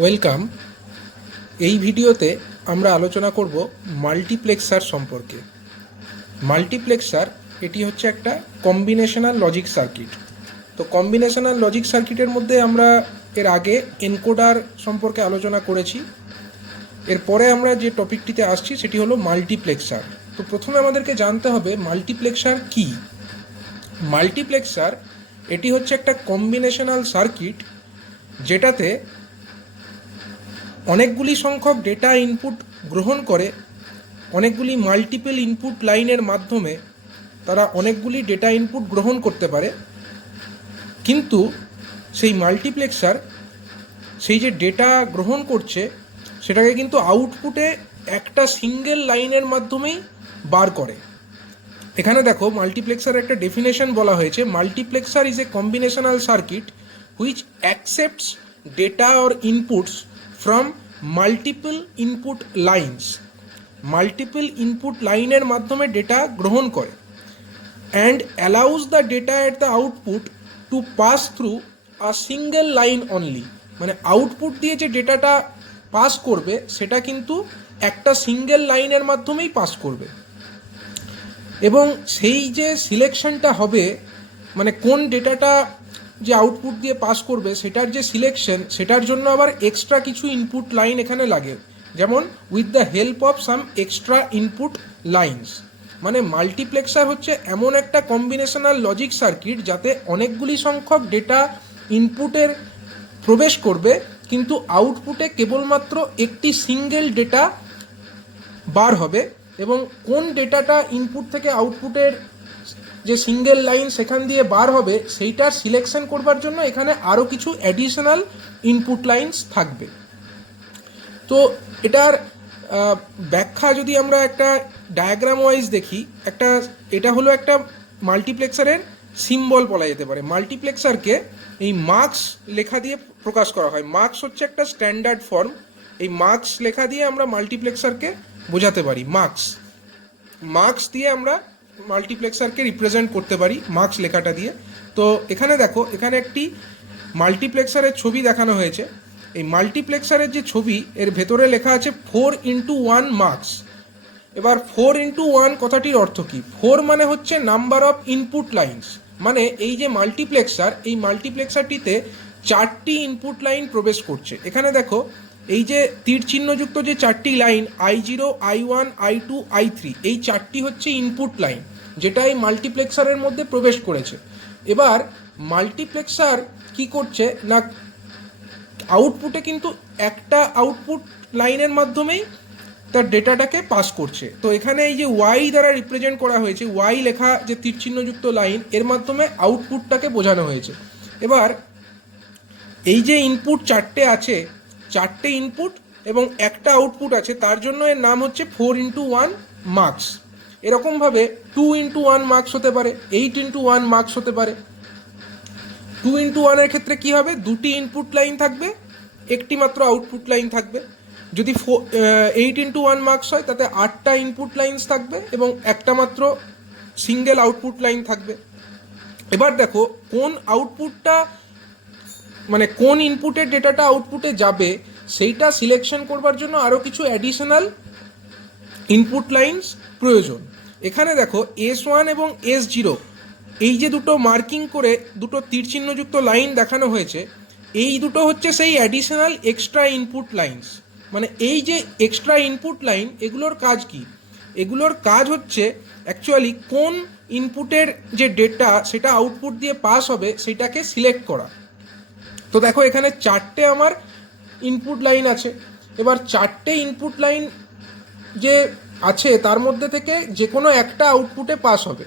Welcome. এই ভিডিওতে আমরা আলোচনা করব মাল্টিপ্লেক্সার সম্পর্কে। মাল্টিপ্লেক্সার এটি হচ্ছে একটা কম্বিনেশনাল লজিক সার্কিট। তো কম্বিনেশনাল লজিক সার্কিটের মধ্যে আমরা এর আগে এনকোডার সম্পর্কে আলোচনা করেছি। এরপরে আমরা যে টপিকটিতে আসছি সেটি হলো মাল্টিপ্লেক্সার। তো প্রথমে আমাদেরকে জানতে হবে মাল্টিপ্লেক্সার কি। মাল্টিপ্লেক্সার এটি হচ্ছে একটা কম্বিনেশনাল সার্কিট যেটাতে অনেকগুলি সংখ্যক ডেটা ইনপুট গ্রহণ করে, অনেকগুলি মাল্টিপল ইনপুট লাইনের মাধ্যমে তারা অনেকগুলি ডেটা ইনপুট গ্রহণ করতে পারে। কিন্তু সেই মাল্টিপ্লেক্সার সেই যে ডেটা গ্রহণ করছে সেটাকে কিন্তু আউটপুটে একটা সিঙ্গেল লাইনের মাধ্যমেই বার করে। এখানে দেখো মাল্টিপ্লেক্সার একটা ডেফিনেশন বলা হয়েছে, multiplexer is a combinational circuit which accepts data or inputs from multiple input lines. Multiple input লাইনের মাধ্যমে ডেটা গ্রহণ করে and allows the data at the output to pass through a single line only. মানে output দিয়ে যে ডেটাটা pass করবে সেটা কিন্তু একটা সিঙ্গেল লাইনের মাধ্যমেই পাস করবে, এবং সেই যে সিলেকশনটা হবে, মানে কোন ডেটাটা যে আউটপুট দিয়ে পাস করবে সেটার যে সিলেকশন, সেটার জন্য আবার এক্সট্রা কিছু ইনপুট লাইন এখানে লাগে, যেমন with the help of some extra input lines. মানে মাল্টিপ্লেক্সার হচ্ছে এমন একটা কম্বিনেশনাল লজিক সার্কিট যাতে অনেকগুলি সংখ্যক ডেটা ইনপুটের প্রবেশ করবে, কিন্তু আউটপুটে কেবলমাত্র একটি সিঙ্গেল ডেটা বার হবে, এবং কোন ডেটাটা ইনপুট থেকে আউটপুটের যে সিঙ্গেল লাইন সেখান দিয়ে বার হবে সেইটার সিলেকশন করবার জন্য এখানে আরও কিছু অ্যাডিশনাল ইনপুট লাইনস থাকবে। তো এটার ব্যাখ্যা যদি আমরা একটা ডায়াগ্রাম ওয়াইজ দেখি, এটা হলো একটা মাল্টিপ্লেক্সারের সিম্বল বলা যেতে পারে। মাল্টিপ্লেক্সারকে এই মার্কস লেখা দিয়ে প্রকাশ করা হয়। মার্কস হচ্ছে একটা স্ট্যান্ডার্ড ফর্ম। এই মার্কস লেখা দিয়ে আমরা মাল্টিপ্লেক্সারকে বোঝাতে পারি। মার্কস দিয়ে আমরা মাল্টিপ্লেক্সারকে রিপ্রেজেন্ট করতে পারি মার্কস লেখাটা দিয়ে। তো এখানে দেখো, এখানে একটি মাল্টিপ্লেক্সারের ছবি দেখানো হয়েছে। এই মাল্টিপ্লেক্সারের যে ছবি, এর ভেতরে লেখা আছে 4x1 মার্কস। এবার 4x1 কথাটির অর্থ কি? 4 মানে হচ্ছে নাম্বার অফ ইনপুট লাইনস। মানে এই যে মাল্টিপ্লেক্সার, এই মাল্টিপ্লেক্সারটিতে 4টি ইনপুট লাইন প্রবেশ করছে। এখানে দেখো, এই যে তীর চিহ্নযুক্ত যে 4টি line I0, I1, I2, I3, এই 4টি হচ্ছে ইনপুট লাইন যেটা এই মাল্টিপ্লেক্সারের মধ্যে প্রবেশ করেছে। এবার মাল্টিপ্লেক্সার কি করছে না, আউটপুটে কিন্তু একটা আউটপুট লাইনের মাধ্যমেই তার ডেটাটাকে পাস করছে। তো এখানে এই যে ওয়াই দ্বারা রিপ্রেজেন্ট করা হয়েছে, ওয়াই লেখা যে তীরচিহ্নযুক্ত লাইন, এর মাধ্যমে আউটপুটটাকে বোঝানো হয়েছে। এবার এই যে ইনপুট 4টে আছে, 4টে ইনপুট এবং একটা আউটপুট আছে, তার জন্য এর নাম হচ্ছে 4x1 মার্কস। এরকমভাবে 2x1 মার্কস হতে পারে, 8x1 মার্কস হতে পারে। 2x1 এর ক্ষেত্রে কি হবে? দুটি ইনপুট লাইন থাকবে, একটি মাত্র আউটপুট লাইন থাকবে। যদি 8x1 মার্কস হয় তাতে 8টা ইনপুট লাইনস থাকবে এবং একটা মাত্র সিঙ্গেল আউটপুট লাইন থাকবে। এবার দেখো কোন আউটপুটটা, মানে কোন ইনপুটের ডেটাটা আউটপুটে যাবে সেইটা সিলেকশন করবার জন্য আরও কিছু অ্যাডিশনাল ইনপুট লাইনস প্রয়োজন। এখানে দেখো S1 এবং S0, এই যে দুটো মার্কিং করে দুটো তীরচিহ্নযুক্ত লাইন দেখানো হয়েছে, এই দুটো হচ্ছে সেই অ্যাডিশনাল এক্সট্রা ইনপুট লাইনস। মানে এই যে এক্সট্রা ইনপুট লাইন, এগুলোর কাজ কি? এগুলোর কাজ হচ্ছে অ্যাকচুয়ালি কোন ইনপুটের যে ডেটা সেটা আউটপুট দিয়ে পাস হবে সেটাকে সিলেক্ট করা। তো দেখো এখানে 4টে আমার ইনপুট লাইন আছে। এবার 4টে ইনপুট লাইন যে আছে তার মধ্যে থেকে যে কোনো একটা আউটপুটে পাস হবে।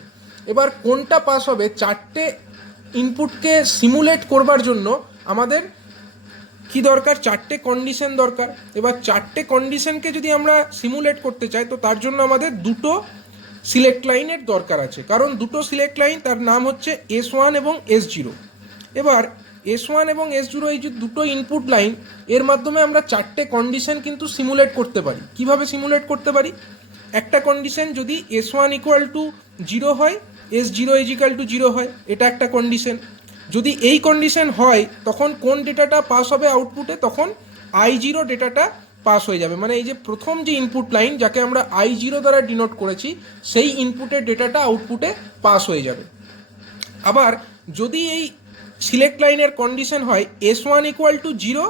এবার কোনটা পাস হবে, 4টে ইনপুটকে সিমুলেট করবার জন্য আমাদের কি দরকার? 4টে কন্ডিশন দরকার। এবার 4টে কন্ডিশনকে যদি আমরা সিমুলেট করতে চাই তো তার জন্য আমাদের দুটো সিলেক্ট লাইনের দরকার আছে, কারণ দুটো সিলেক্ট লাইন, তার নাম হচ্ছে S1 এবং S0। এবার S1 এবং S0 এই যে দুটো ইনপুট লাইন, এর মাধ্যমে আমরা 4টে কন্ডিশন কিন্তু সিমুলেট করতে পারি। কিভাবে সিমুলেট করতে পারি? একটা কন্ডিশন যদি S1 = 0 হয়, S0 = 0 হয়, এটা একটা কন্ডিশন। যদি এই কন্ডিশন হয় তখন কোন ডেটাটা পাস হবে আউটপুটে, তখন I0 ডেটাটা পাস হয়ে যাবে। মানে এই যে প্রথম যে ইনপুট লাইন যাকে আমরা I0 দ্বারা ডিনোট করেছি সেই ইনপুটের ডেটাটা আউটপুটে পাস হয়ে যাবে। আবার যদি এই সিলেক্ট লাইনের কন্ডিশন হয় S1 equal to 0,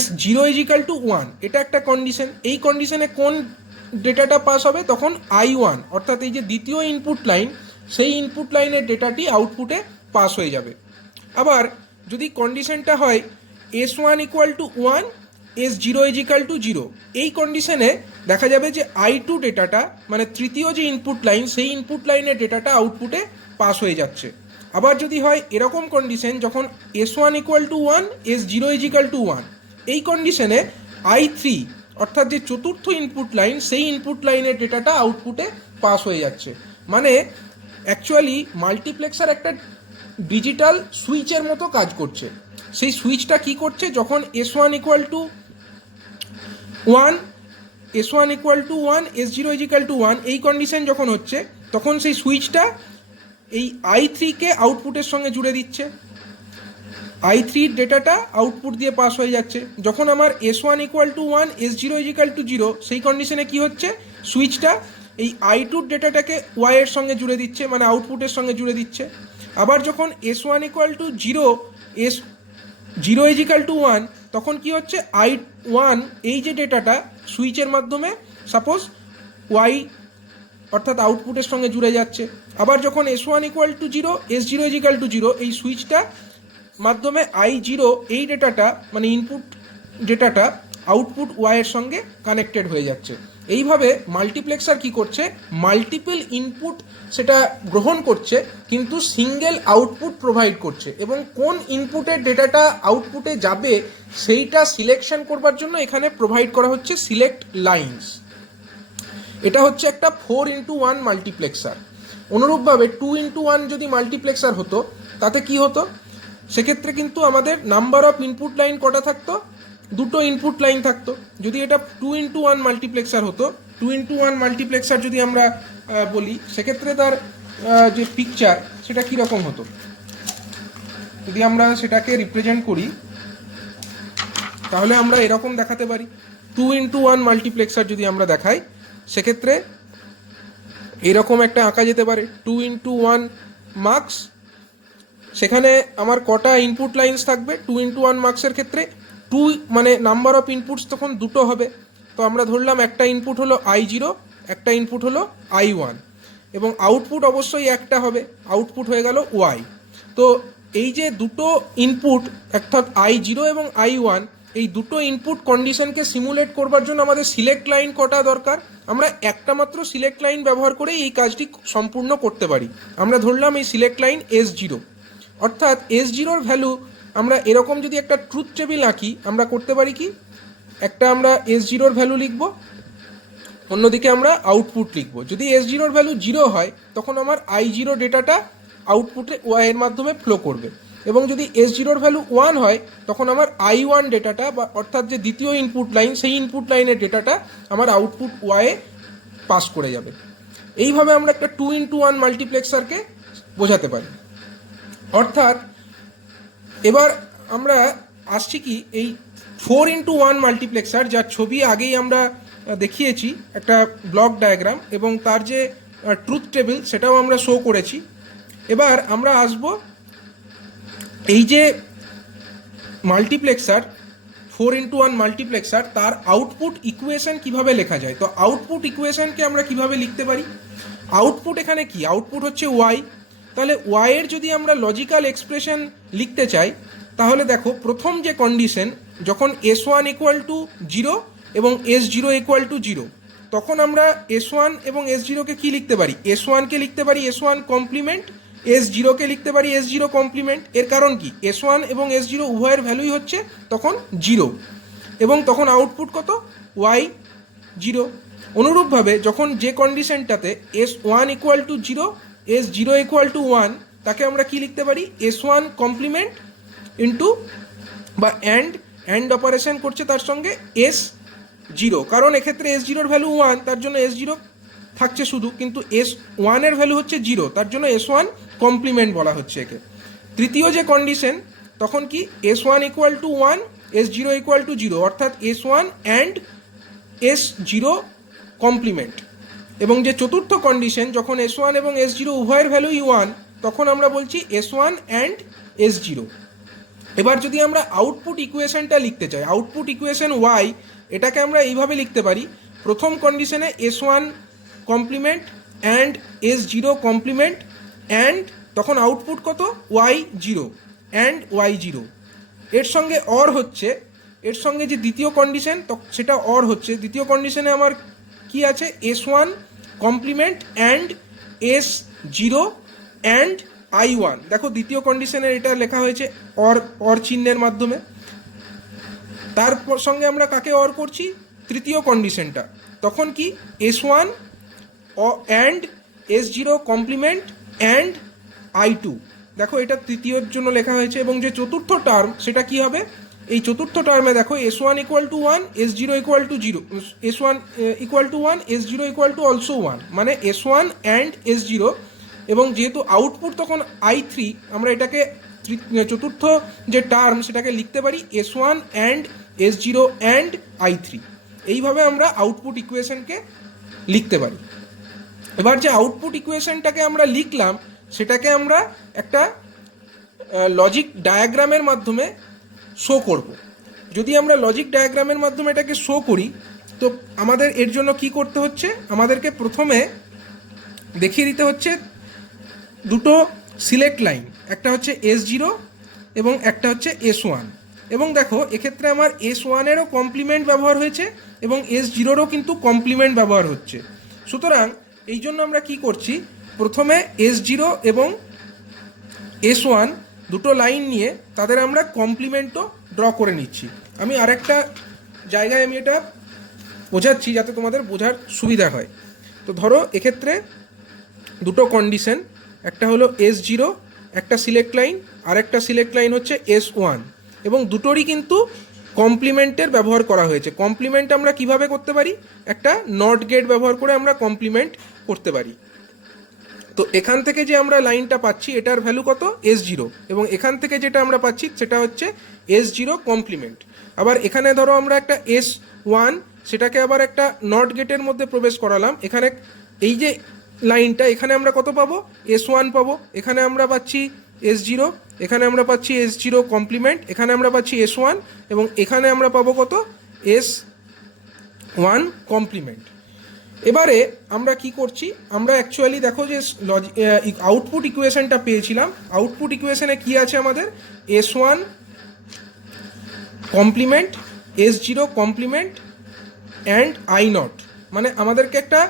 S0 is equal to 1, এটা একটা কন্ডিশন। এই কন্ডিশনে কোন ডেটাটা পাস হবে, তখন I1 অর্থাৎ এই যে দ্বিতীয় ইনপুট লাইন সেই ইনপুট লাইনের ডেটাটি আউটপুটে পাস হয়ে যাবে। আবার যদি কন্ডিশনটা হয় S1 equal to 1, S0 is equal to 0, এই কন্ডিশনে দেখা যাবে যে I2 ডেটাটা মানে তৃতীয় যে ইনপুট লাইন সেই ইনপুট লাইনের ডেটাটা আউটপুটে পাস হয়ে যাচ্ছে। আবার যদি হয় এরকম কন্ডিশন যখন S1 equal to 1, S0 is equal to 1, এই কন্ডিশনে I3 অর্থাৎ যে চতুর্থ ইনপুট লাইন সেই ইনপুট লাইনের ডেটাটা আউটপুটে পাস হয়ে যাচ্ছে। মানে অ্যাকচুয়ালি মাল্টিপ্লেক্সার একটা ডিজিটাল সুইচের মতো কাজ করছে। সেই সুইচটা কি করছে, যখন S1 equal to 1, S1 equal to 1, S0 is equal to 1 এই কন্ডিশন যখন হচ্ছে তখন সেই সুইচটা এই I3কে আউটপুটের সঙ্গে জুড়ে দিচ্ছে, I3 ডেটাটা আউটপুট দিয়ে পাস হয়ে যাচ্ছে। যখন আমার S1 equal to 1, S0 is equal to 0 সেই কন্ডিশনে কি হচ্ছে, সুইচটা এই I2 ডেটাটাকে Y এর সঙ্গে জুড়ে দিচ্ছে, মানে আউটপুটের সঙ্গে জুড়ে দিচ্ছে। আবার যখন S1 equal to 0, S0 is equal to 1 তখন কি হচ্ছে, I1 এই যে ডেটাটা সুইচের মাধ্যমে সাপোজ Y অর্থাৎ আউটপুটের সঙ্গে জুড়ে যাচ্ছে। আবার যখন S1 equal to 0, S0 is equal to 0 এই সুইচটা মাধ্যমে I0 এই ডেটাটা মানে ইনপুট ডেটাটা আউটপুট Y এর সঙ্গে কানেক্টেড হয়ে যাচ্ছে। এইভাবে মাল্টিপ্লেক্সার কি করছে, মাল্টিপল ইনপুট সেটা গ্রহণ করছে কিন্তু সিঙ্গেল আউটপুট প্রোভাইড করছে, এবং কোন ইনপুটের ডেটাটা আউটপুটে যাবে সেইটা সিলেকশন করবার জন্য এখানে প্রোভাইড করা হচ্ছে সিলেক্ট লাইনস। এটা হচ্ছে একটা 4x1 মাল্টিপ্লেক্সার। অনুরূপভাবে 2x1 যদি মাল্টিপ্লেক্সার হতো তাতে কি হতো, সেক্ষেত্রে কিন্তু আমাদের নাম্বার অফ ইনপুট লাইন কটা থাকতো, দুটো ইনপুট লাইন থাকতো। যদি এটা 2x1 মাল্টিপ্লেক্সার হতো, 2x1 মাল্টিপ্লেক্সার যদি আমরা বলি সেক্ষেত্রে তার যে পিকচার সেটা কীরকম হতো, যদি আমরা সেটাকে রিপ্রেজেন্ট করি তাহলে আমরা এরকম দেখাতে পারি। 2x1 মাল্টিপ্লেক্সার যদি আমরা দেখাই সেক্ষেত্রে এরকম একটা আঁকা যেতে পারে 2x1 মার্কস। সেখানে আমার কটা ইনপুট লাইন্স থাকবে, 2x1 মার্কসের ক্ষেত্রে 2 মানে নাম্বার অফ ইনপুটস তখন দুটো হবে। তো আমরা ধরলাম একটা ইনপুট হলো I0, একটা ইনপুট হলো I1, এবং আউটপুট অবশ্যই একটা হবে, আউটপুট হয়ে গেল Y। তো এই যে দুটো ইনপুট অর্থাৎ I0 এবং I1 এই দুটো ইনপুট কন্ডিশনকে সিমুলেট করবার জন্য আমাদের সিলেক্ট লাইন কটা দরকার, আমরা একটা মাত্র সিলেক্ট লাইন ব্যবহার করে এই কাজটি সম্পূর্ণ করতে পারি। আমরা ধরলাম এই সিলেক্ট লাইন S0, অর্থাৎ S0-র ভ্যালু আমরা এরকম যদি একটা ট্রুথ টেবিল আঁকি আমরা করতে পারি কি, একটা আমরা S0-র ভ্যালু লিখব, অন্যদিকে আমরা আউটপুট লিখব। যদি S0-র ভ্যালু 0 হয় তখন আমার I0 ডেটাটা আউটপুটে Y এর মাধ্যমে ফ্লো করবে, এবং যদি S0-র ভ্যালু 1 হয় তখন আমার I1 ডেটাটা বা অর্থাৎ যে দ্বিতীয় ইনপুট লাইন সেই ইনপুট লাইনের ডেটাটা আমার আউটপুট Y এ পাস করে যাবে। এইভাবে আমরা একটা 2x1 মাল্টিপ্লেক্সারকে বোঝাতে পারি। অর্থাৎ এবার আমরা আসছি কি এই 4x1 মাল্টিপ্লেক্সার, যার ছবি আগেই আমরা দেখিয়েছি একটা ব্লক ডায়াগ্রাম, এবং তার যে ট্রুথ টেবিল সেটাও আমরা শো করেছি। এবার আমরা আসব এই যে মাল্টিপ্লেক্সার 4x1 মাল্টিপ্লেক্সার তার আউটপুট ইকুয়েশন কিভাবে লেখা যায়। তো আউটপুট ইকুয়েশনকে আমরা কিভাবে লিখতে পারি, আউটপুট এখানে কি, আউটপুট হচ্ছে Y। তাহলে Y এর যদি আমরা লজিক্যাল এক্সপ্রেশন লিখতে চাই তাহলে দেখো প্রথম যে কন্ডিশন যখন S1 ইকুয়াল টু 0 এবং S0 ইকুয়াল টু 0 তখন আমরা S1 এবং S0-কে কি লিখতে পারি, S1-কে লিখতে পারি S1 কমপ্লিমেন্ট, S0-কে লিখতে পারি S0 কমপ্লিমেন্ট। এর কারণ কি, S1 এবং S0 উভয়ের ভ্যালুই হচ্ছে তখন 0, এবং তখন আউটপুট কত, Y0। অনুরূপভাবে যখন যে কন্ডিশনটাতে S1 equal to 0, S0 equal to 1 তাকে আমরা কি লিখতে পারি, S1 কমপ্লিমেন্ট ইন্টু বা অ্যান্ড অপারেশন করছে তার সঙ্গে S0, কারণ এক্ষেত্রে S0-র ভ্যালু 1 তার জন্য S0 থাকছে শুধু, কিন্তু S1-এর ভ্যালু হচ্ছে 0 তার জন্য S1 কমপ্লিমেন্ট বলা হচ্ছে একে। তৃতীয় যে কন্ডিশন, তখন কি S1 equal to 1, S0 equal to 0, অর্থাৎ S1 অ্যান্ড S0 কমপ্লিমেন্ট। এবং যে চতুর্থ কন্ডিশন, যখন S1 এবং S0 উভয়ের ভ্যালুই 1, তখন আমরা বলছি S1 অ্যান্ড S0। এবার যদি আমরা আউটপুট ইকুয়েশনটা লিখতে চাই, আউটপুট ইকুয়েশন Y, এটাকে আমরা এইভাবে লিখতে পারি, প্রথম কন্ডিশনে S1 complement and S0 complement and তখন আউটপুট কত, Y0 অ্যান্ড Y0। এর সঙ্গে অর হচ্ছে, এর সঙ্গে যে দ্বিতীয় কন্ডিশন সেটা অর হচ্ছে। দ্বিতীয় কন্ডিশনে আমার কি আছে, S1 complement and S0 and I1। দেখো দ্বিতীয় কন্ডিশনের এটা লেখা হয়েছে অর চিহ্নের মাধ্যমে। তার সঙ্গে আমরা কাকে অর করছি, তৃতীয় কন্ডিশনটা, তখন কি S1 and S0 complement and I2। দেখো এটা তৃতীয়র জন্য লেখা হয়েছে। এবং যে চতুর্থ টার্ম সেটা কি হবে, এই চতুর্থ টার্মে দেখো S1 equal to 1, S0 equal to 0, S1 equal to 1, S0 equal to also 1, মানে S1 অ্যান্ড S0। এবং যেহেতু আউটপুট তখন I3, আমরা এটাকে চতুর্থ যে টার্ম সেটাকে লিখতে পারি S1 and S0 and I3। এইভাবে আমরা আউটপুট ইকুয়েশনকে লিখতে পারি। এবার যে আউটপুট ইকুয়েশনটাকে আমরা লিখলাম সেটাকে আমরা একটা লজিক ডায়াগ্রামের মাধ্যমে শো করব। যদি আমরা লজিক ডায়াগ্রামের মাধ্যমে এটাকে শো করি, তো আমাদের এর জন্য কি করতে হচ্ছে, আমাদেরকে প্রথমে দেখিয়ে দিতে হচ্ছে দুটো সিলেক্ট লাইন, একটা হচ্ছে S0 এবং একটা হচ্ছে S1। এবং দেখো এক্ষেত্রে আমার S1-এরও কমপ্লিমেন্ট ব্যবহার হয়েছে এবং S0-রও কিন্তু কমপ্লিমেন্ট ব্যবহার হচ্ছে। সুতরাং এই জন্য আমরা কি করছি, প্রথমে S0 এবং S1 দুটো লাইন নিয়ে তাদের আমরা কমপ্লিমেন্টও ড্র করে নিচ্ছি। আমি আরেকটা জায়গায় আমি এটা বোঝাচ্ছি যাতে তোমাদের বোঝার সুবিধা হয়। তো ধরো এক্ষেত্রে দুটো কন্ডিশন, একটা হলো S0 একটা সিলেক্ট লাইন, আর একটা সিলেক্ট লাইন হচ্ছে S1, এবং দুটোরই কিন্তু কমপ্লিমেন্টের ব্যবহার করা হয়েছে। কমপ্লিমেন্ট আমরা কিভাবে করতে পারি, একটা নট গেট ব্যবহার করে আমরা কমপ্লিমেন্ট করতে পারি। তো এখান থেকে যে আমরা লাইনটা পাচ্ছি এটার ভ্যালু কত, S0, এবং এখান থেকে যেটা আমরা পাচ্ছি সেটা হচ্ছে S0 কমপ্লিমেন্ট। আবার এখানে ধরো আমরা একটা S1 সেটাকে আবার একটা নট গেটের মধ্যে প্রবেশ করালাম, এখানে এই যে লাইনটা এখানে আমরা কত পাবো, S1 পাবো, এখানে আমরা পাচ্ছি S0, এখানে আমরা পাচ্ছি S0 কমপ্লিমেন্ট, এখানে আমরা পাচ্ছি S1, এবং এখানে আমরা পাবো কত, S1 কমপ্লিমেন্ট। এবারে আমরা কি করছি, আমরা অ্যাকচুয়ালি দেখো যে আউটপুট ইকুয়েশনটা পেয়েছিলাম, আউটপুট ইকুয়েশনে কি আছে আমাদের, S1 complement S0 complement and I0, মানে আমাদেরকে একটা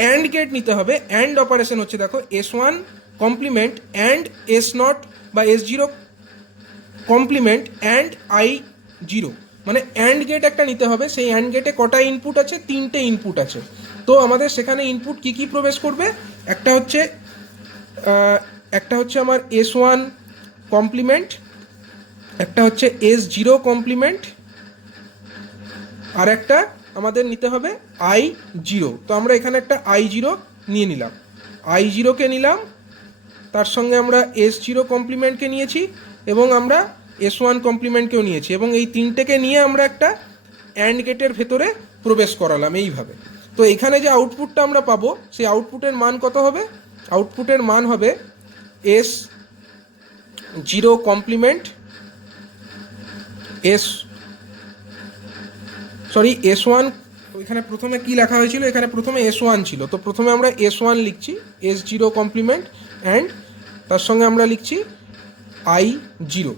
অ্যান্ড গেট নিতে হবে। অ্যান্ড অপারেশন হচ্ছে দেখো S1 কমপ্লিমেন্ট অ্যান্ড S0 বা S0 কমপ্লিমেন্ট অ্যান্ড I0, মানে অ্যান্ড গেট একটা নিতে হবে। সেই অ্যান্ড গেটে কটা ইনপুট আছে, তিনটে ইনপুট আছে। তো আমাদের সেখানে ইনপুট কি কি প্রবেশ করবে, একটা হচ্ছে আমার S1 কমপ্লিমেন্ট, একটা হচ্ছে S0 কমপ্লিমেন্ট, আর একটা আমাদের নিতে হবে I0। তো আমরা এখানে একটা I0 নিয়ে নিলাম, I0কে নিলাম, তার সঙ্গে আমরা S0 কমপ্লিমেন্টকে নিয়েছি এবং আমরা S1 কমপ্লিমেন্টকেও নিয়েছি, এবং এই তিনটেকে নিয়ে আমরা একটা অ্যান্ড গেটের ভেতরে প্রবেশ করালাম এইভাবে। তো এখানে যে আউটপুটটা আমরা পাবো সেই আউটপুটের মান কত হবে, আউটপুটের মান হবে S0 কমপ্লিমেন্ট S1, এখানে প্রথমে কি লেখা হয়েছিল, এখানে প্রথমে S1 ছিল, তো প্রথমে আমরা S1 লিখছি, S0 কমপ্লিমেন্ট অ্যান্ড তার সঙ্গে আমরা লিখছি I0,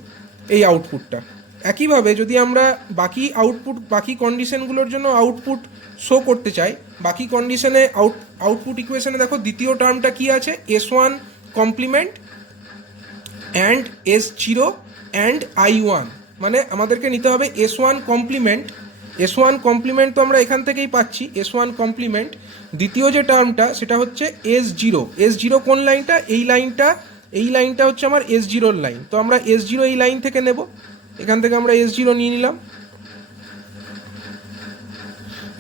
এই আউটপুটটা। একইভাবে যদি আমরা বাকি কন্ডিশনগুলোর জন্য আউটপুট শো করতে চাই, বাকি কন্ডিশনে আউটপুট ইকুয়েশনে দেখো দ্বিতীয় টার্মটা কি আছে, S1 complement and S0 and I1, মানে আমাদেরকে নিতে হবে S1 কমপ্লিমেন্ট। S1 কমপ্লিমেন্ট তো আমরা এখান থেকেই পাচ্ছি, S1 কমপ্লিমেন্ট। দ্বিতীয় যে টার্মটা সেটা হচ্ছে S0, S0 কোন লাইনটা, এই লাইনটা হচ্ছে আমার S0-র লাইন। তো আমরা S0 এই লাইন থেকে নেব, এখান থেকে আমরা S0 নিয়ে নিলাম,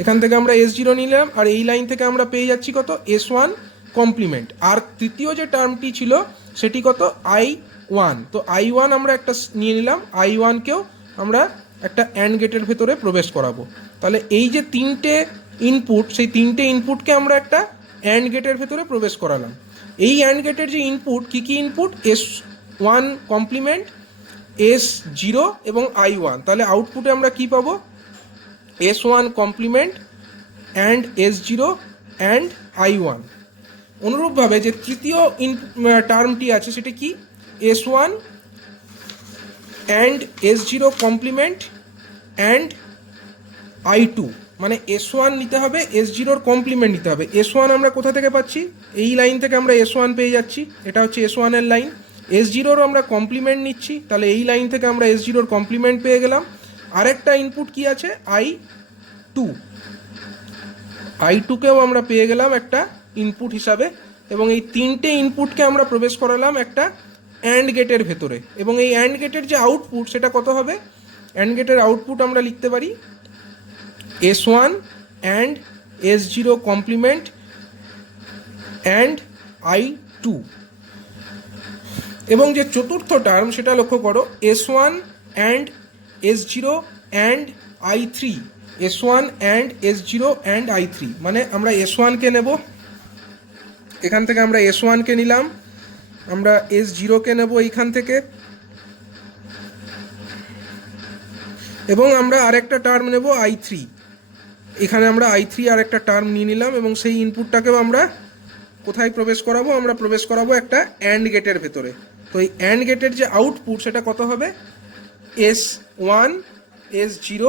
এখান থেকে আমরা S0 নিলাম, আর এই লাইন থেকে আমরা পেয়ে যাচ্ছি কত, S1 কমপ্লিমেন্ট। আর তৃতীয় যে টার্মটি ছিল সেটি কত, I1। তো I1 আমরা একটা নিয়ে নিলাম, I1কেও আমরা একটা অ্যান্ড গেটের ভেতরে প্রবেশ করাবো। তাহলে এই যে তিনটে ইনপুট, সেই তিনটে ইনপুটকে আমরা একটা অ্যান্ড গেটের ভেতরে প্রবেশ করালাম। এই অ্যান্ড গেটের যে ইনপুট, কী কী ইনপুট, S1 কমপ্লিমেন্ট, S0 এবং I1। তাহলে আউটপুটে আমরা কি পাবো, S1 complement and S0 and I1। অনুরূপভাবে যে তৃতীয় টার্মটি আছে সেটা কি, S1 and S0 complement and I2। মানে S1 নিতে হবে, S0 কমপ্লিমেন্ট নিতে হবে। S1 আমরা কোথা থেকে পাচ্ছি, এই লাইন থেকে আমরা S1 পেয়ে যাচ্ছি, এটা হচ্ছে S1 এর লাইন। S0 আমরা কমপ্লিমেন্ট নিচ্ছি, তাহলে এই লাইন থেকে আমরা S0 কমপ্লিমেন্ট পেয়ে গেলাম। আরেকটা ইনপুট কি আছে, I2। I2কেও আমরা পেয়ে গেলাম একটা ইনপুট হিসাবে, এবং এই তিনটে ইনপুটকে আমরা প্রবেশ করালাম একটা অ্যান্ড গেটের ভেতরে। এবং এই অ্যান্ড গেটের যে আউটপুট সেটা কত হবে, অ্যান্ড গেটের আউটপুট আমরা লিখতে পারি S1 and S0 complement and I2। এবং যে চতুর্থ টার্ম সেটা লক্ষ্য করো, S1 and S0 and I3, S1 and S0 and I3। মানে আমরা S1কে নেব, এখান থেকে আমরা S1কে নিলাম, আমরা S0কে নেব এইখান থেকে, এবং আমরা আরেকটা টার্ম নেব I3। এখানে আমরা I3 আরেকটা টার্ম নিয়ে নিলাম, এবং সেই ইনপুটটাকেও আমরা কোথায় প্রবেশ করাবো, আমরা প্রবেশ করাবো একটা অ্যান্ড গেটের ভেতরে। তো এই অ্যান্ড গেটের যে আউটপুট সেটা কত হবে, S1 S0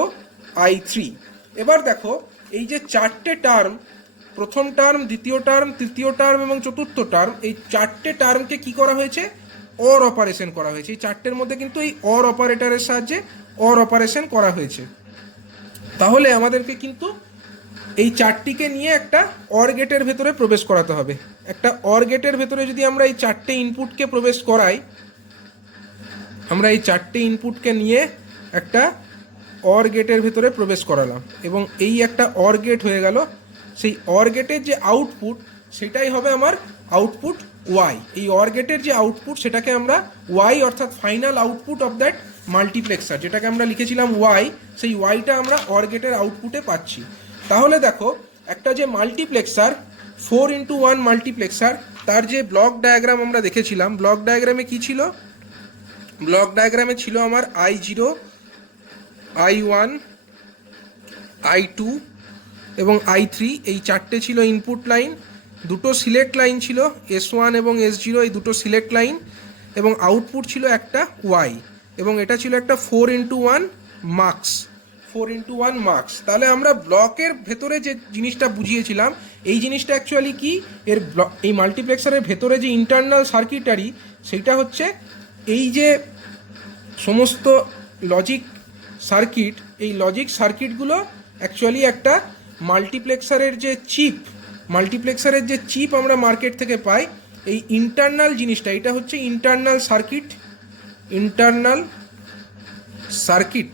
I3। এবার দেখো এই যে চারটে টার্ম, প্রথম টার্ম, দ্বিতীয় টার্ম, তৃতীয় টার্ম এবং চতুর্থ টার্ম, এই চারটে টার্মকে কি করা হয়েছে, অর অপারেশন করা হয়েছে। এই চারটের মধ্যে কিন্তু এই অর অপারেটরের সাহায্যে অর অপারেশন করা হয়েছে। তাহলে আমাদেরকে কিন্তু এই চারটিকে নিয়ে একটা অর গেটের ভেতরে প্রবেশ করাতে হবে। একটা অর গেটের ভেতরে যদি আমরা এই চারটে ইনপুটকে প্রবেশ করাই, আমরা এই চারটে ইনপুটকে নিয়ে একটা অর গেটের ভেতরে প্রবেশ করালাম, এবং এই একটা অর গেট হয়ে গেল। সেই অর গেটের যে আউটপুট সেটাই হবে আমার আউটপুট ওয়াই। এই অর গেটের যে আউটপুট সেটাকে আমরা ওয়াই, অর্থাৎ final output of that multiplexer, যেটাকে আমরা লিখেছিলাম ওয়াই, সেই ওয়াইটা আমরা অর গেটের আউটপুটে পাচ্ছি। তাহলে দেখো একটা যে মাল্টিপ্লেক্সার, 4x1 মাল্টিপ্লেক্সার, তার যে ব্লক ডায়াগ্রাম আমরা দেখেছিলাম, ব্লক ডায়াগ্রামে কি ছিল, ব্লক ডায়াগ্রামে ছিল আমার I0, I1, I2 এবং I3, এই চারটে ছিল ইনপুট লাইন। দুটো সিলেক্ট লাইন ছিল, S1 এবং S0, এই দুটো সিলেক্ট লাইন, এবং আউটপুট ছিল একটা ওয়াই, এবং এটা ছিল একটা 4x1 মার্কস, 4x1 মার্কস। তাহলে আমরা ব্লকের ভেতরে যে জিনিসটা বুঝিয়েছিলাম, এই জিনিসটা অ্যাকচুয়ালি কি, এর এই মাল্টিপ্লেক্সারের ভেতরে যে ইন্টারনাল সার্কিটারি, সেইটা হচ্ছে এই যে সমস্ত লজিক সার্কিট, এই লজিক সার্কিটগুলো অ্যাকচুয়ালি একটা মাল্টিপ্লেক্সারের যে চিপ, মাল্টিপ্লেক্সারের যে চিপ আমরা মার্কেট থেকে পাই, এই ইন্টারনাল জিনিসটা, এটা হচ্ছে internal circuit, internal circuit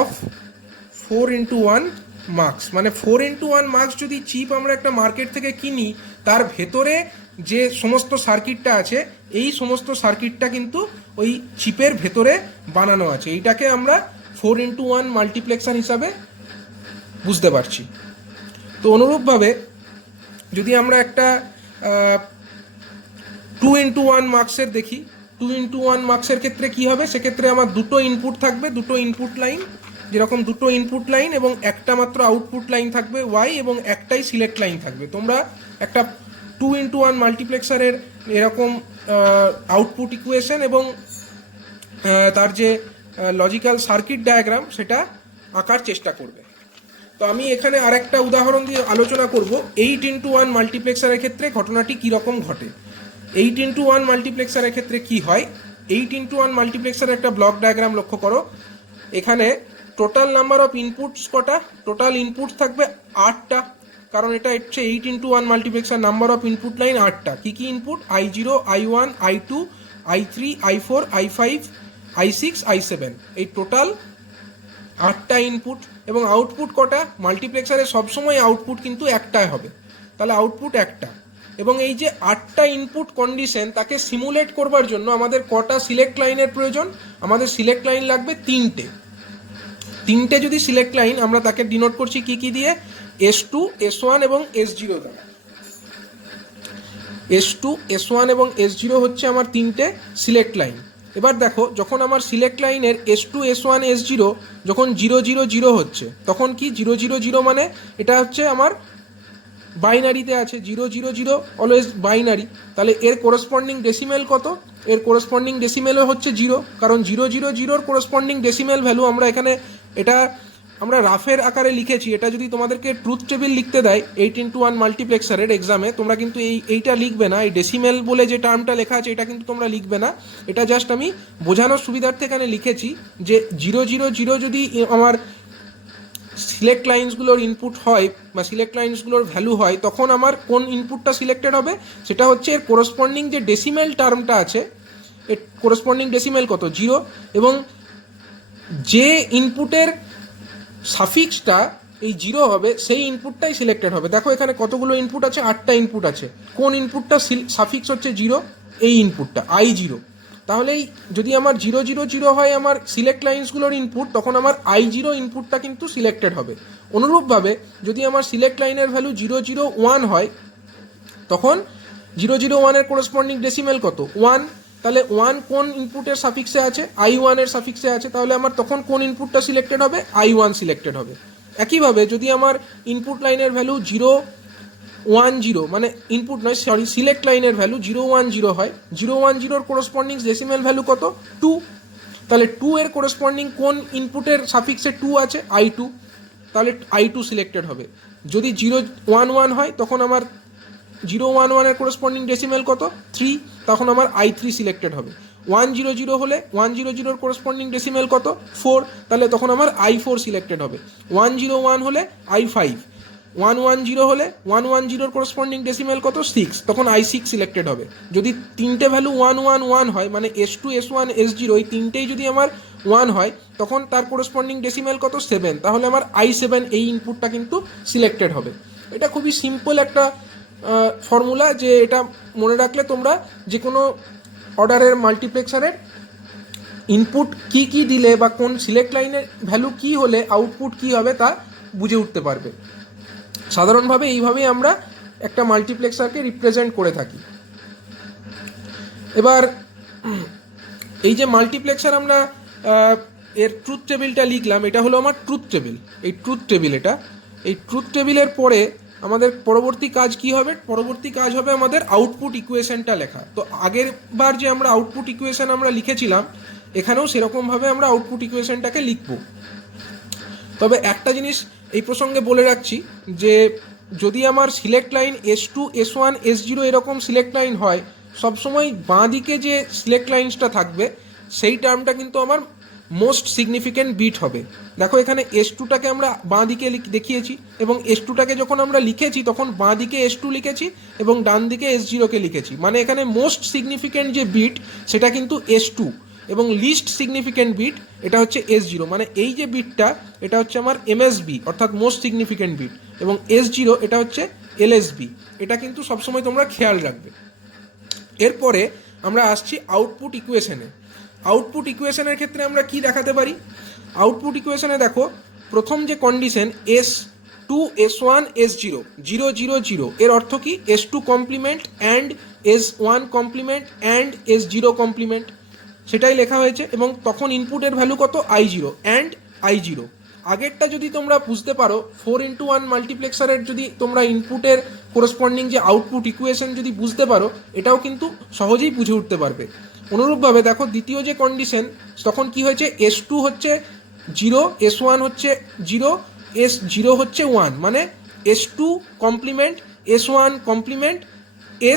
of 4x1 marks. মানে 4x1 মার্কস যদি চিপ আমরা একটা মার্কেট থেকে কিনি, তার ভেতরে যে সমস্ত সার্কিটটা আছে, এই সমস্ত সার্কিটটা কিন্তু ওই চিপের ভেতরে বানানো আছে। এইটাকে আমরা 4x1 মাল্টিপ্লেক্সার হিসাবে বুঝতে পারছি। তো অনুরূপভাবে যদি আমরা একটা 2x1 মার্কসের দেখি, 2x1 মার্কসের ক্ষেত্রে কি হবে, সেক্ষেত্রে আমার দুটো ইনপুট থাকবে, দুটো ইনপুট লাইন, যেরকম দুটো ইনপুট লাইন এবং একটা মাত্র আউটপুট লাইন থাকবে ওয়াই, এবং একটাই সিলেক্ট লাইন থাকবে। তোমরা একটা 2x1 মাল্টিপ্লেক্সারের এরকম আউটপুট ইকুয়েশন এবং তার যে লজিক্যাল সার্কিট ডায়াগ্রাম সেটা আঁকার চেষ্টা করবে। তো আমি এখানে আরেকটা উদাহরণ দিয়ে আলোচনা করব 8x1 মাল্টিপ্লেক্সারের ক্ষেত্রে ঘটনাটি কীরকম ঘটে। 8x1 মাল্টিপ্লেক্সারের ক্ষেত্রে কি হয়, 8x1 মাল্টিপ্লেক্সারের একটা ব্লক ডায়াগ্রাম লক্ষ্য করো। এখানে টোটাল নাম্বার অফ ইনপুটস কটা, টোটাল ইনপুট থাকবে 8টা, কারণ এটা হচ্ছে 8x1 multiplexer, number of input line 8টা। কী কী input, I0, I1, I2, I3, I4, I5, I6, I7, এই টোটাল 8টা ইনপুট। এবং আউটপুট কটা, মাল্টিপ্লেক্সারে সবসময় আউটপুট কিন্তু একটাই হবে। তাহলে আউটপুট একটা। এবং এই যে 8টা ইনপুট কন্ডিশন, তাকে সিমুলেট করবার জন্য আমাদের কটা সিলেক্ট লাইনের প্রয়োজন? আমাদের সিলেক্ট লাইন লাগবে 3টে। যদি সিলেক্ট লাইন, আমরা তাকে ডিনোট করছি কি দিয়ে? S2, S1 এবং S0 দ্বারা। S2, S1 এবং S0 হচ্ছে আমার 3টে সিলেক্ট লাইন। এবার দেখো, যখন আমার সিলেক্ট লাইনের S2, S1, S0 যখন 0 0 0 হচ্ছে, তখন কি 0 0 0 মানে এটা হচ্ছে আমার বাইনারিতে আছে। 0 0 0 অলওয়েজ বাইনারি। তাহলে এর কোরসপন্ডিং ডেসিমেল কত? এর কোরসপন্ডিং ডেসিমেলও হচ্ছে 0, কারণ 0 0 0 কোরসপন্ডিং ডেসিমেল ভ্যালু আমরা এখানে এটা আমরা রাফের আকারে লিখেছি। এটা যদি তোমাদেরকে ট্রুথ টেবিল লিখতে দেয় 8x1 মাল্টিপ্লেক্সারের এক্সামে, তোমরা কিন্তু এইটা লিখবে না। এই ডেসিমেল বলে যে টার্মটা লেখা আছে এটা কিন্তু তোমরা লিখবে না। এটা জাস্ট আমি বোঝানোর সুবিধার্থে এখানে লিখেছি যে 0 0 0 যদি আমার সিলেক্ট লাইন্সগুলোর ইনপুট হয় বা সিলেক্ট লাইন্সগুলোর ভ্যালু হয়, তখন আমার কোন ইনপুটটা সিলেক্টেড হবে? সেটা হচ্ছে এর কোরসপন্ডিং যে ডেসিমেল টার্মটা আছে, এর কোরসপন্ডিং ডেসিমেল কত? 0। এবং যে ইনপুটের সাফিক্সটা এই 0 হবে, সেই ইনপুটটাই সিলেক্টেড হবে। দেখো এখানে কতগুলো ইনপুট আছে? 8টা ইনপুট আছে। কোন ইনপুটটা সাফিক্স হচ্ছে 0? এই ইনপুটটা I0। তাহলে যদি আমার 0 0 0 হয় আমার সিলেক্ট লাইন্সগুলোর ইনপুট, তখন আমার I0 ইনপুটটা কিন্তু সিলেক্টেড হবে। অনুরূপভাবে যদি আমার সিলেক্ট লাইনের ভ্যালু 0 0 1 হয়, তখন 0 0 1 এর কোরসপন্ডিং ডেসিমেল কত? 1। তাহলে 1 কোন ইনপুটের সাফিক্সে আছে? I1 এর সাফিক্সে আছে। তাহলে আমার তখন কোন ইনপুটটা সিলেক্টেড হবে? I1 সিলেক্টেড হবে। একইভাবে যদি আমার ইনপুট লাইনের ভ্যালু 0 1 0 মানে ইনপুট নয়, সরি, সিলেক্ট লাইনের ভ্যালু 0 1 0 হয়, 0 1 0 এর কোরসপন্ডিং ডেসিমেল ভ্যালু কত? 2। তাহলে 2 এর কোরসপন্ডিং কোন ইনপুটের সাফিক্সে 2 আছে? I2। তাহলে I2 সিলেক্টেড হবে। যদি 0 1 1 হয়, তখন আমার 0 1 1 এর কোরসপন্ডিং ডেসিমেল কত? 3। তখন আমার I3 সিলেক্টেড হবে। 1 0 0 হলে 1 0 0 এর কোরসপন্ডিং ডেসিমেল কত? 4। তাহলে তখন আমার I4 সিলেক্টেড হবে। 1 0 1 হলে I5। 1 1 0 হলে 1 1 0 এর কোরসপন্ডিং ডেসিমেল কত? 6। তখন I6 সিলেক্টেড হবে। যদি তিনটে ভ্যালু 1 1 1 হয়, মানে S2, S1, S0 এই তিনটেই যদি আমার 1 হয়, তখন তার কোরসপন্ডিং ডেসিমেল কত? 7। তাহলে আমার I7 এই ইনপুটটা কিন্তু সিলেক্টেড হবে। এটা খুবই সিম্পল একটা ফর্মুলা, যে এটা মনে রাখলে তোমরা যে কোনো অর্ডারের মাল্টিপ্লেক্সারের ইনপুট কি দিলে বা কোন সিলেক্ট লাইনের ভ্যালু কি হলে আউটপুট কি হবে তা বুঝে উঠতে পারবে। সাধারণভাবে এইভাবেই আমরা একটা মাল্টিপ্লেক্সারকে রিপ্রেজেন্ট করে থাকি। এবার এই যে মাল্টিপ্লেক্সার আমরা এর ট্রুথ টেবিলটা লিখলাম, এটা হলো আমার ট্রুথ টেবিল। এই ট্রুথ টেবিলের পরে আমাদের পরবর্তী কাজ কি হবে? পরবর্তী কাজ হবে আমাদের আউটপুট ইকুয়েশনটা লেখা। তো আগের বার যে আমরা আউটপুট ইকুয়েশন আমরা লিখেছিলাম, এখানেও সেরকমভাবে আমরা আউটপুট ইকুয়েশনটাকে লিখব। তবে একটা জিনিস এই প্রসঙ্গে বলে রাখছি, যে যদি আমার select line S2, S1, S0 এরকম সিলেক্ট লাইন হয়, সবসময় বাঁ দিকে যে সিলেক্ট লাইনসটা থাকবে সেই টার্মটা কিন্তু আমার মোস্ট সিগনিফিক্যান্ট বিট হবে। দেখো এখানে S2টাকে আমরা বাঁ দিকে দেখিয়েছি, এবং S2টাকে যখন আমরা লিখেছি তখন বাঁ দিকে S2 লিখেছি এবং ডান দিকে S0কে লিখেছি। মানে এখানে মোস্ট সিগনিফিক্যান্ট যে বিট সেটা কিন্তু S2, এবং লিস্ট সিগনিফিক্যান্ট বিট এটা হচ্ছে S0। মানে এই যে বিটটা এটা হচ্ছে আমার MSB অর্থাৎ মোস্ট সিগনিফিক্যান্ট বিট, এবং S0 এটা হচ্ছে LSB। এটা কিন্তু সবসময় তোমরা খেয়াল রাখবে। এরপরে আমরা আসছি আউটপুট ইকুয়েশনে। আউটপুট ইকুয়েশনের ক্ষেত্রে আমরা কি দেখাতে পারি? আউটপুট ইকুয়েশনে দেখো, প্রথম যে কন্ডিশন S2, S1, S0 0 0 0, এর অর্থ কি? S2 complement and S1 complement and S0 complement, সেটাই লেখা হয়েছে। এবং তখন ইনপুটের ভ্যালু কত? I0 and I0। আগেরটা যদি তোমরা বুঝতে পারো, 4x1 মাল্টিপ্লেক্সারের যদি তোমরা ইনপুটের কোরসপন্ডিং যে আউটপুট ইকুয়েশন যদি বুঝতে পারো, এটাও কিন্তু সহজেই বুঝে উঠতে পারবে। অনুরূপভাবে দেখো দ্বিতীয় যে কন্ডিশন, তখন কি হয়েছে? S2 হচ্ছে 0, S1 হচ্ছে 0, S0 হচ্ছে 1, মানে S2 complement S1 complement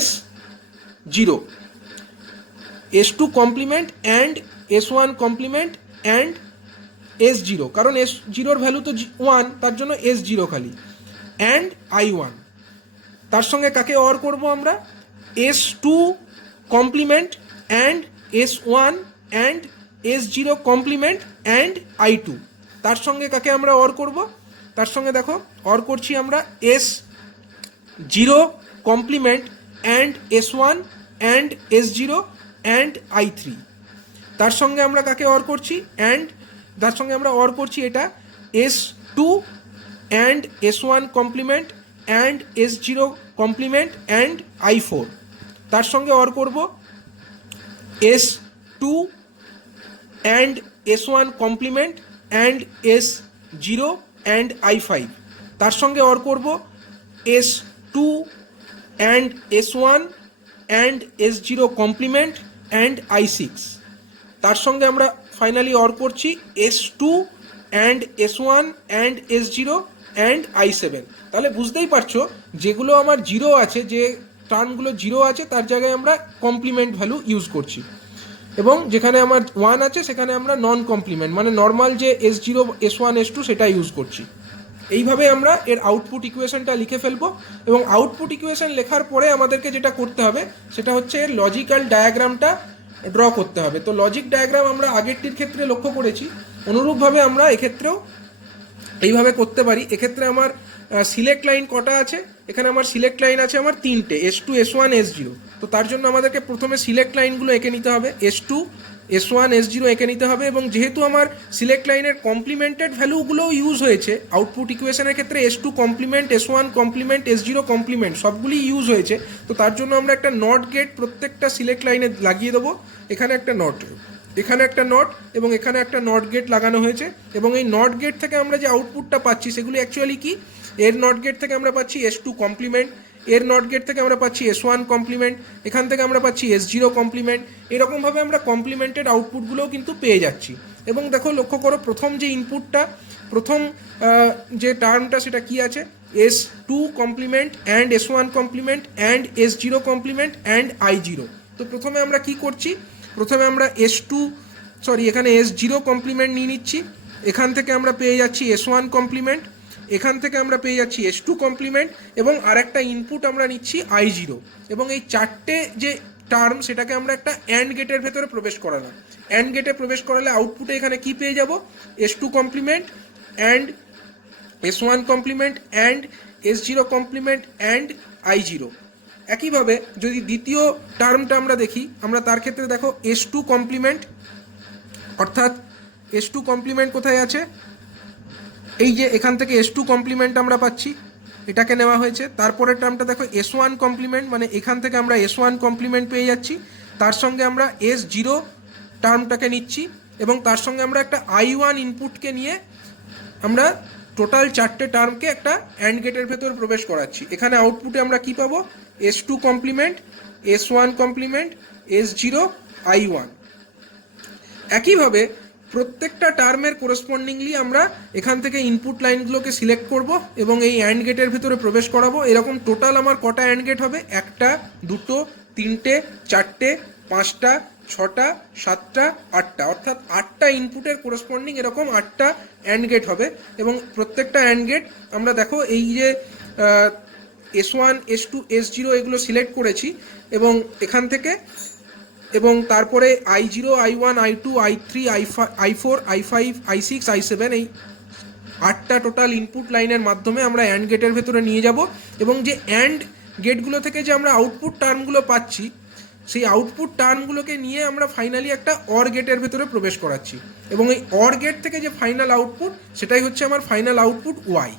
S0, S2 complement and S1 complement and S0, কারণ S0 ভ্যালু তো 1, তার জন্য S0 খালি, অ্যান্ড I1। তার সঙ্গে কাকে অর করব আমরা? S2 complement and S1 and S0 complement and I2। তার সঙ্গে কাকে আমরা অর করব? তার সঙ্গে দেখো অর করছি আমরা zero complement and S1 and S0 and I3। তার সঙ্গে আমরা কাকে অর করছি, অ্যান্ড তার সঙ্গে আমরা অর করছি এটা S2 and S1 complement and S0 complement and I4। তার সঙ্গে অর করব S2 and S1 complement and S0 and I5। তার সঙ্গে অর করব S2 and S1 and S0 complement and I6। তার সঙ্গে আমরা ফাইনালি অর করছি S2 and S1 and S0 and I7। তাহলে বুঝতেই পারছো যেগুলো আমার জিরো আছে, যে টার্মগুলো জিরো আছে তার জায়গায় আমরা কমপ্লিমেন্ট ভ্যালু ইউজ করছি, এবং যেখানে আমার 1 আছে সেখানে আমরা নন কমপ্লিমেন্ট মানে নর্মাল যে S0 S1 S2 সেটা ইউজ করছি। এইভাবে আমরা এর আউটপুট ইকুয়েশনটা লিখে ফেলবো, এবং আউটপুট ইকুয়েশন লেখার পরে আমাদেরকে যেটা করতে হবে সেটা হচ্ছে এর লজিক্যাল ডায়াগ্রামটা ড্র করতে হবে। তো লজিক ডায়াগ্রাম আমরা আগেরটির ক্ষেত্রে লক্ষ্য করেছি, অনুরূপভাবে আমরা এক্ষেত্রেও এইভাবে করতে পারি। এক্ষেত্রে আমার সিলেক্ট লাইন কটা আছে, এখানে আমার সিলেক্ট লাইন আছে আমার 3টে, S2 S1 S0। তো তার জন্য আমাদেরকে প্রথমে সিলেক্ট লাইনগুলো এঁকে নিতে হবে, S2 S1 S0 এঁকে নিতে হবে, এবং যেহেতু আমার সিলেক্ট লাইনের কমপ্লিমেন্টেড ভ্যালুগুলোও ইউজ হয়েছে আউটপুট ইকুয়েশনের ক্ষেত্রে, S2 complement S1 complement S0 complement সবগুলি ইউজ হয়েছে। তো তার জন্য আমরা একটা নট গেট প্রত্যেকটা সিলেক্ট লাইনে লাগিয়ে দেবো। এখানে একটা নট, এখানে একটা নট, এবং এখানে একটা নট গেট লাগানো হয়েছে, এবং এই নট গেট থেকে আমরা যে আউটপুটটা পাচ্ছি সেগুলি অ্যাকচুয়ালি কি, এর নট গেট থেকে আমরা পাচ্ছি S2 কমপ্লিমেন্ট, এর নট গেট থেকে আমরা পাচ্ছি S1 কমপ্লিমেন্ট, এখান থেকে আমরা পাচ্ছি S0 কমপ্লিমেন্ট। এরকমভাবে আমরা কমপ্লিমেন্টেড আউটপুটগুলোও কিন্তু পেয়ে যাচ্ছি। এবং দেখো লক্ষ্য করো প্রথম যে ইনপুটটা, প্রথম যে টার্মটা সেটা কি আছে, S2 complement and S1 complement and S0 complement and I0। তো প্রথমে আমরা কি করছি, প্রথমে আমরা এখানে S0 কমপ্লিমেন্ট নিয়ে নিচ্ছি, এখান থেকে আমরা পেয়ে যাচ্ছি S1 কমপ্লিমেন্ট, এখান থেকে আমরা পেয়ে যাচ্ছি S2 কমপ্লিমেন্ট, এবং আরেকটা ইনপুট আমরা নিচ্ছি I0। এবং এই চারটে যে টার্ম সেটাকে আমরা একটা অ্যান্ড গেটের ভেতরে প্রবেশ করালাম। অ্যান্ড গেটে প্রবেশ করালে আউটপুটে এখানে কি পেয়ে যাব, S2 complement and S1 complement and S0 complement and I0। একইভাবে যদি দ্বিতীয় টার্মটা আমরা দেখি, আমরা তার ক্ষেত্রে দেখো S2 কমপ্লিমেন্ট, অর্থাৎ S2 কমপ্লিমেন্ট কোথায় আছে, এই যে এখান থেকে S2 কমপ্লিমেন্ট আমরা পাচ্ছি, এটাকে নেওয়া হয়েছে। তারপরের টার্মটা দেখো S1 কমপ্লিমেন্ট, মানে এখান থেকে আমরা S1 কমপ্লিমেন্ট পেয়ে যাচ্ছি, তার সঙ্গে আমরা S0 টার্মটাকে নিচ্ছি, এবং তার সঙ্গে আমরা একটা I1 ইনপুটকে নিয়ে আমরা টোটাল চারটে টার্মকে একটা অ্যান্ড গেটের ভেতর প্রবেশ করাচ্ছি। এখানে আউটপুটে আমরা কি পাবো, S2 complement S1 complement S0 I1। একইভাবে প্রত্যেকটা টার্মের কোরেসপন্ডিংলি আমরা এখান থেকে ইনপুট লাইনগুলোকে সিলেক্ট করব এবং এই অ্যান্ড গেটের ভিতরে প্রবেশ করাবো। এরকম টোটাল আমার কটা অ্যান্ড গেট হবে, 1টা 2টো 3টে 4টে 5টা 6টা 7টা 8টা, অর্থাৎ 8টা ইনপুটের কোরেসপন্ডিং এরকম 8টা অ্যান্ড গেট হবে। এবং প্রত্যেকটা অ্যান্ড গেট আমরা দেখো এই যে S1 S2 S0 এগুলো সিলেক্ট করেছি, এবং এখান থেকে, এবং তারপরে I0 I1 I2 I3 I4 I5 I6 I7 এই 8টা টোটাল ইনপুট লাইনের মাধ্যমে আমরা অ্যান্ড গেটের ভেতরে নিয়ে যাব। এবং যে অ্যান্ড গেটগুলো থেকে যে আমরা আউটপুট টার্মগুলো পাচ্ছি, সেই আউটপুট টার্মগুলোকে নিয়ে আমরা ফাইনালি একটা অর গেটের ভেতরে প্রবেশ করাচ্ছি, এবং এই অর গেট থেকে যে ফাইনাল আউটপুট সেটাই হচ্ছে আমার ফাইনাল আউটপুট Y।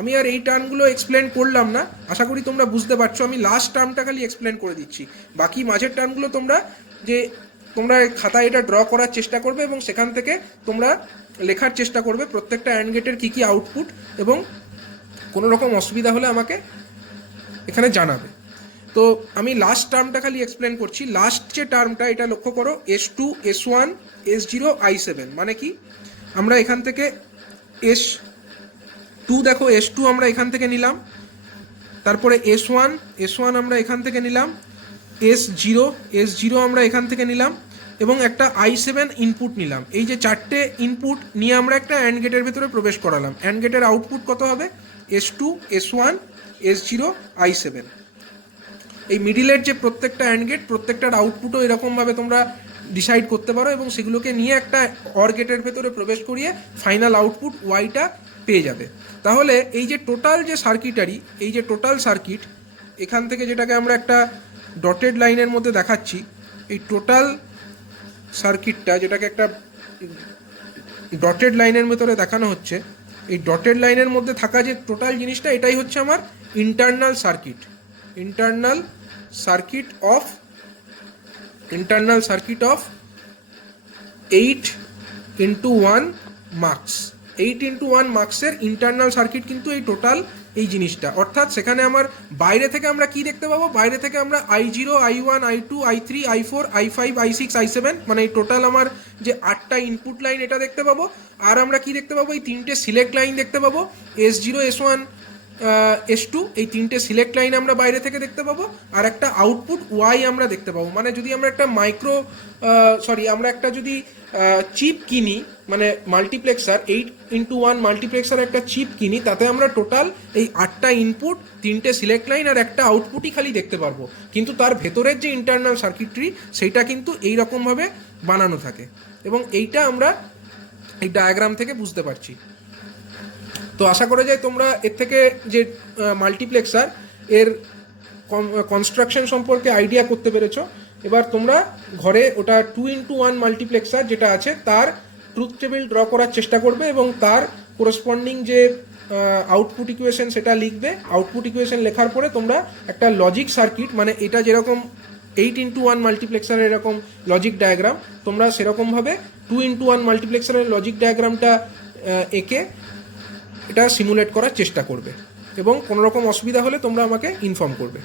আমি আর এই টার্মগুলো এক্সপ্লেন করলাম না, আশা করি তোমরা বুঝতে পারছো। আমি লাস্ট টার্মটা খালি এক্সপ্লেন করে দিচ্ছি, বাকি মাঝের টার্মগুলো তোমরা খাতায় এটা ড্র করার চেষ্টা করবে, এবং সেখান থেকে তোমরা লেখার চেষ্টা করবে প্রত্যেকটা অ্যান্ড গেটের কী কী আউটপুট, এবং কোনো রকম অসুবিধা হলে আমাকে এখানে জানাবে। তো আমি লাস্ট টার্মটা খালি এক্সপ্লেন করছি। লাস্ট যে টার্মটা, এটা লক্ষ্য করো, S2 S1 S0 I7, মানে কি, আমরা এখান থেকে S2 দেখো S2 আমরা এখান থেকে নিলাম, তারপরে S1 আমরা এখান থেকে নিলাম, S0 আমরা এখান থেকে নিলাম, এবং একটা I7 ইনপুট নিলাম। এই যে চারটে ইনপুট নিয়ে আমরা একটা অ্যান্ড গেটের ভেতরে প্রবেশ করালাম। অ্যান্ড গেটের আউটপুট কত হবে, S2 S1 S0 I7। এই মিডিলের যে প্রত্যেকটা অ্যান্ড গেট, প্রত্যেকটার আউটপুটও এরকমভাবে তোমরা ডিসাইড করতে পারো, এবং সেগুলোকে নিয়ে একটা অর গেটের ভেতরে প্রবেশ করিয়ে ফাইনাল আউটপুট ওয়াইটা পেয়ে যাবে। তাহলে এই যে টোটাল যে সার্কিটারি, এই যে টোটাল সার্কিট, এখান থেকে যেটাকে আমরা একটা ডটেড লাইনের মধ্যে দেখাচ্ছি, এই টোটাল সার্কিটটা যেটাকে একটা ডটেড লাইনের ভেতরে দেখানো হচ্ছে, এই ডটেড লাইনের মধ্যে থাকা যে টোটাল জিনিসটা, এটাই হচ্ছে আমার internal circuit. Internal circuit of 8x1 marks. 8x1 মার্কসের ইন্টারনাল সার্কিট কিন্তু এই টোটাল এই জিনিসটা। অর্থাৎ সেখানে আমার বাইরে থেকে আমরা কি দেখতে পাবো, বাইরে থেকে আমরা I0, I1, I2, I3, I4, I5, I6, I7, মানে এই টোটাল আমার যে 8টা ইনপুট লাইন এটা দেখতে পাবো। আর আমরা কি দেখতে পাবো, এই 3টে সিলেক্ট লাইন দেখতে পাবো, S0, S1, S2, এই 3টে সিলেক্ট লাইন আমরা বাইরে থেকে দেখতে পাবো। আর একটা আউটপুট Y আমরা দেখতে পাবো। মানে যদি আমরা একটা আমরা একটা যদি চিপ কিনি, মানে মাল্টিপ্লেক্সার 8x1 মাল্টিপ্লেক্সার একটা চিপ কিনি, তাতে আমরা টোটাল এই 8টা ইনপুট, 3টে সিলেক্ট লাইন আর একটা আউটপুটই খালি দেখতে পারবো। কিন্তু তার ভেতরের যে ইন্টারনাল সার্কিটরি, সেইটা কিন্তু এই রকমভাবে বানানো থাকে। এবং এইটা আমরা এই ডায়াগ্রাম থেকে বুঝতে পারছি। তো আশা করা যায় তোমরা এর থেকে যে মাল্টিপ্লেক্সার এর কনস্ট্রাকশন সম্পর্কে আইডিয়া করতে পেরেছো। এবার তোমরা ঘরে ওটা 2x1 মাল্টিপ্লেক্সার যেটা আছে তার ট্রুথ টেবিল ড্র করার চেষ্টা করবে এবং তার কোরসপন্ডিং যে আউটপুট ইকুয়েশন সেটা লিখবে। আউটপুট ইকুয়েশন লেখার পরে তোমরা একটা লজিক সার্কিট, মানে এটা যেরকম 8x1 মাল্টিপ্লেক্সারের এরকম লজিক ডায়াগ্রাম, তোমরা সেরকমভাবে 2x1 মাল্টিপ্লেক্সারের লজিক ডায়াগ্রামটা এঁকে এটা সিমুলেট করার চেষ্টা করবে। এবং কোনো রকম অসুবিধা হলে তোমরা আমাকে ইনফর্ম করবে।